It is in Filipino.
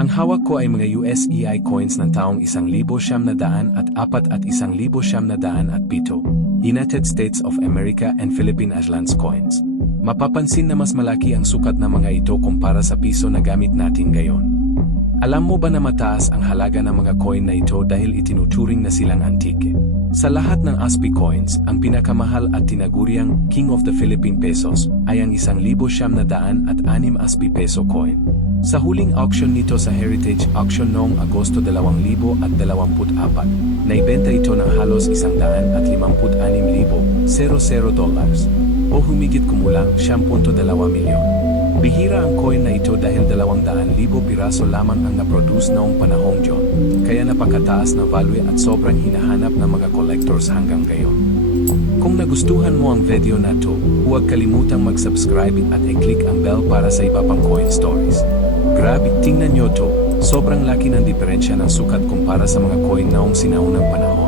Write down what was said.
Ang hawak ko ay mga USEI coins ng taong 1904 at 1907. United States of America and Philippine Islands coins. Mapapansin na mas malaki ang sukat ng mga ito kumpara sa piso na gamit natin ngayon. Alam mo ba na mataas ang halaga ng mga coin na ito dahil itinuturing na silang antike? Sa lahat ng ASPI coins, ang pinakamahal at tinaguriang King of the Philippine Pesos ay ang 1906 ASPI peso coin. Sa huling auction nito sa Heritage Auction noong Agosto 2024, naibenta ito ng halos $156,000 o humigit kumulang $10.2 milyon. Bihira ang coin na ito dahil 200,000 piraso lamang ang naproduce noong panahong John, kaya napakataas na value at sobrang hinahanap ng mga collectors hanggang ngayon. Kung nagustuhan mo ang video na to, huwag kalimutang mag-subscribe at i-click ang bell para sa iba pang coin stories. Grabe, tingnan nyo to, sobrang laki ng diferensya ng sukat kumpara sa mga coin noong sinaunang panahon.